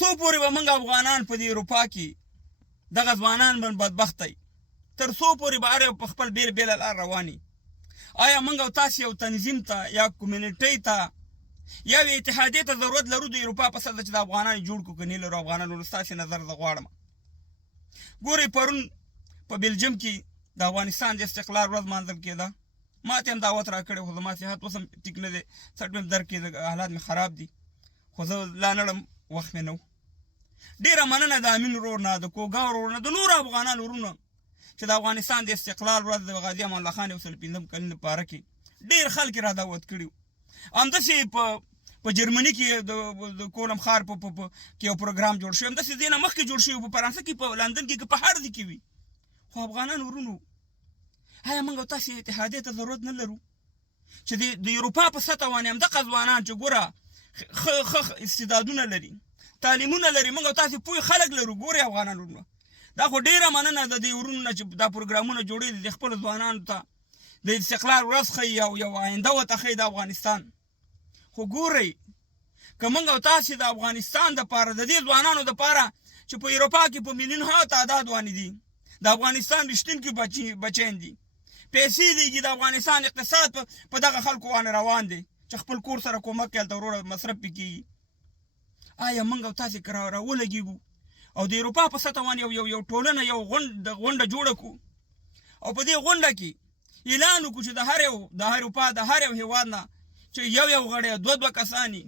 څو پورې به موږ افغانان په دې اروپا کې دغه ځوانان به بدبختی تر څو پورې به هر یو په خپل بېل بېله لار رواني. آیا موږ او تاسې یو تنظیم ته یا کمیونټۍ ته یا یو اتحادیې ته ضرورت لرو د اروپا په سطحه چې د افغانانو جوړ کړو که نه لرو؟ افغانانو ستاسې نظر زه غواړم. ګورئ پرون په بلجیم کې د افغانستان د استقلال ورځ لمانځل کېده. ما ته هم دعوت راکړی خو زما صحت اوس هم ټیک نه دی، سټ مې درد کېده، حالات مې خراب دي، خو زه لا نړم، وخت مې نه و. ډېره مننه د امین ورور نه، د کوګا ورور نه، د نورو افغانانو ورونو چې د افغانستان د استقلال ورځ د غازي امان الله خان 105 کلن لپاره کې ډېر خلک را دعوت کړي وو. همداسې په جرمني کې د کولم ښار کې یو پروګرام جوړ شوی، همداسې دې نه مخکې جوړ شوی، په فرانسه کې، په لندن کې، په هر ځای کې وي. خو افغانان ورونو، آیا موږ او تاسې اتحادیې ته ضرورت نه لرو چې د اروپا په سطحه باندې همدغه ځوانان چې ګوره ښه استعدادونه لري، تعلیمونه لري، موږ او تاسې پوه خلک لرو. ګورئ افغانان ورونو، دا خو ډېره مننه د دې ورونو نه چې دا پروګرامونه جوړوي، د خپلو ځوانانو ته د استقلال ورځ ښیي او یو آینده ورته ښیي د افغانستان. خو ګورئ که موږ او تاسې د افغانستان دپاره، د دې ځوانانو دپاره چې په اروپا کې په میلیونها تعداد باندې دي، د افغانستان رښتینکي بچیان دي، پیسې لګي، د افغانستان اقتصاد په دغه خلکو باندې روان دی چې خپل کور سره کومک کوي، هلته وروره مصرف پې کېږي. آیا موږ او تاسې که راولګېږو او د اروپا په سطحه باندې یو ټولنه، یو غونډه جوړه کړو او په دې غونډه کې اعلان وکړو چې د اروپا د هر یو هېواد نه چې یو غړی، دوه کسانې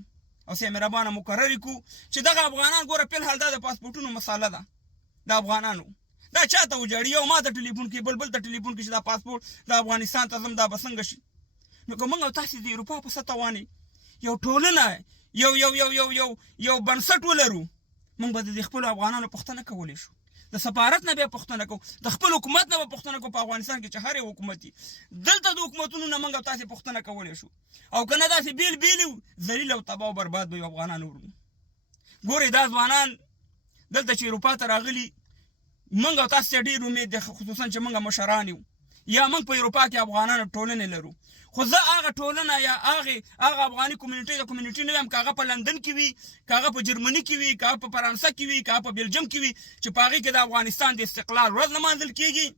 او سې مهربانه مقررې کړو چې دغه افغانان، ګوره فلحال دا د پاسپورټونو مساله ده د افغانانو، دا چاته وجاړي، یو ما ته ټلیفون کوي، بل ته ټلیفون کوي چې دا پاسپورټ د افغانستان ته ځم، دا به څنګه شي؟ نو که موږ او تاسې د اروپا په سطحه باندې یو ټولنه، یو بنسټ ولرو، موږ به د خپلو افغانانو پوښتنه کولی شو، د سفارت نه بیا پوښتنه کوو، د خپل حکومت نه به پوښتنه کوو. په افغانستان کې چې هر یو حکومت وي، دلته د حکومتونو نه موږ او تاسې پوښتنه کولی شو، او که نه داسې بېل یو ذلیل او تباه او برباد به یو افغانان ورونو. ګورئ دا ځوانان دلته چې اروپا ته راغلي، موږ او تاسې ته ډېر امید دی، خصوصا چې موږ مشران یو یا موږ په اروپا کې افغانانو ټولنې لرو. خو زه هغه ټولنه یا هغه افغاني کمیونټۍ د کمیونټۍ نه وایم که هغه په لندن کې وي، که هغه په جرمني کې وي، که هغه په فرانسه کې وي، که هغه په بلجیم کې وي، چې په هغې کې د افغانستان د استقلال ورځ لمانځل کېږي،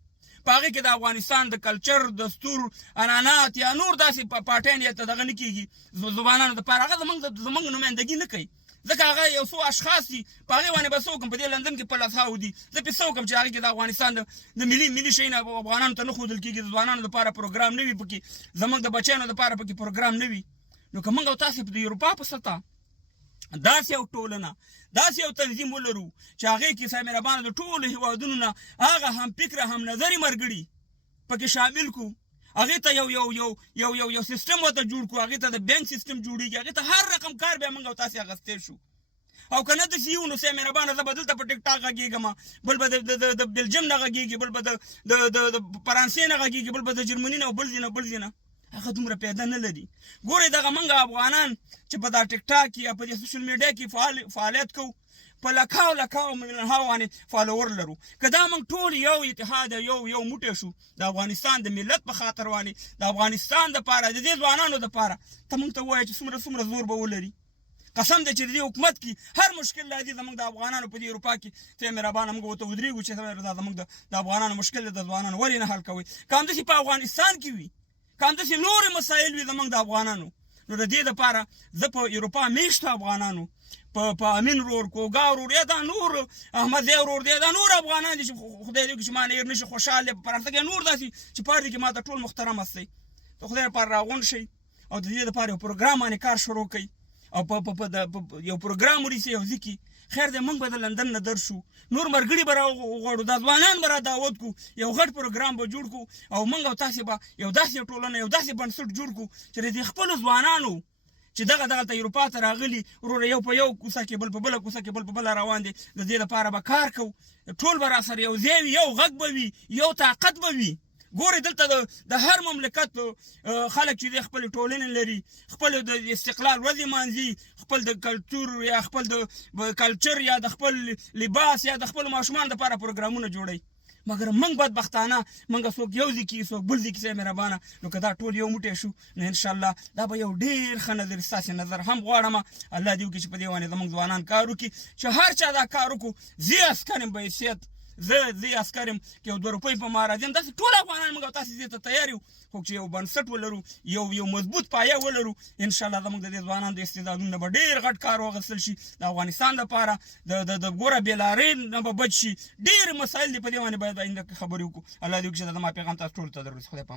په هغې کې د افغانستان د کلچر، دستور، عنعنات یا نور داسې پاټیان یا دغه نه کېږي ځوانانو دپاره، هغه زموږ نمایندګي نه کوي، ځکه هغه یو څو اشخاص دي، په هغې باندې به څه وکړم، په دې لندن کې په لسهاو دي، زه پې څه وکړم چې هغې کې د افغانستان د ملي شیونه افغانانو ته نه ښودل کېږي، د ځوانانو دپاره پروګرام نه وي پکې، زموږ د بچیانو دپاره پکې پروګرام نه وي. نو که موږ او تاسې د اروپا په سطحه داسې یو ټولنه، داسې یو تنظیم ولرو چې هغې کې صاحب مهربانه د ټولو هېوادونو نه هغه هم فکره، هم نظري ملګري پکې شامل کړو، هغې ته یو سیستم ورته جوړ کړو، هغې ته د بینک سیستم جوړېږي، هغې ته هر رقم کار بیا موږ او تاسې اخیستی شو. او که نه داسې یو نو صاحب مهربانه زه به دلته په ټیک ټاک غږېږم، بل به د بلجیم نه غږېږي، بل به د فرانسې نه غږېږي، بل به د جرمني نه او بل ځای نه، هغه دومره پیدا نه لري. ګورئ دغه موږ افغانان چې په دا ټیک ټاک کې یا په دې سوشل میډیا کې فعالیت کوو، په لکاو میلیونهاو باندې فالوور لرو، که دا موږ ټول یو اتحاد، یو موټی شو د افغانستان د ملت په خاطر باندې، د افغانستان دپاره، د دې ځوانانو دپاره، ته موږ ته ووایه چې څومره زور به ولري. قسم دی چې د دې حکومت کې هر مشکل راځي زموږ د افغانانو په دې اروپا کې ته مهربانه موږ ورته ودرېږو چې دا زموږ د افغانانو مشکل دی، د ځوانانو ولې نه حل کوئ؟ که همداسې په افغانستان کې وي، که همداسې نورې مسایل وي زموږ د افغانانو، نو د دې دپاره زه په اروپا میشته افغانانو، په امین ورور، کوګا ورور، یا دا نور احمدزی ورور دی، دا نور افغانان دي چې خدای دې وکړي چې ما نه هېر نه شي، خوشحال دی، په فرانسه کې نور داسې چې پارې کې ما ته ټول محترم هستئ، د خدای لپاره راغونډ شئ او د دې دپاره یو پروګرام باندې کار شروع کوئ او په یو پروګرام ونیسئ یو ځای کې. خیر دی موږ به د لندن نه درشو، نور ملګري به راغواړو، دا ځوانان به را دعوت کړو، یو غټ پروګرام به جوړ کړو او موږ او تاسې به یو داسې ټولنه، یو داسې بنسټ جوړ کړو چې د دې خپلو ځوانانو چې دغه اروپا ته راغلي، وروره یو په یو کوڅه کې، بل په بله کوڅه کې، بل په بله روان دي، د دې لپاره به کار کوو، ټول به راسره یو ځای وي، یو غږ به وي، یو طاقت به وي. ګورئ دلته د هر مملکت خلک چې دی خپلې ټولنې لري، خپل د استقلال ورځې لمانځي، خپل د کلتور یا خپل د کلچر یا د خپل لباس یا د خپلو ماشومانو دپاره پروګرامونه جوړوي. مګر موږ بدبختانه موږ څوک یو ځای کي څوک بل ځای کي مهربانه نو که دا ټول یو موټی شو نو انشاءالله دا به یو ډېر ښه نظر ستاسې نظر هم غواړم الله دې وکړي چې په دې باندې زموږ ځوانان کار وکړي چې هر چا دا کار وکړو زه عسکر یم به حیثیت زه عسکر یم که یو 2 روپۍ په ما راځي داسې ټول افغانان موږ تاسې دې ته تیار یو خو چې یو بنسټ ولرو یو مضبوط پایه ولرو انشاءالله زموږ د دې ځوانانو د استعدادونو به ډېر غټ کار واخیستل شي د افغانستان دپاره د ګوره بېلارۍ نه به بچ شي ډېر مسایل دي په دې باندې باید آینده کې خبرې وکړو الله دې وکړي چې دا زما پیغام تاسو ټولو ته در رسوي. خدای په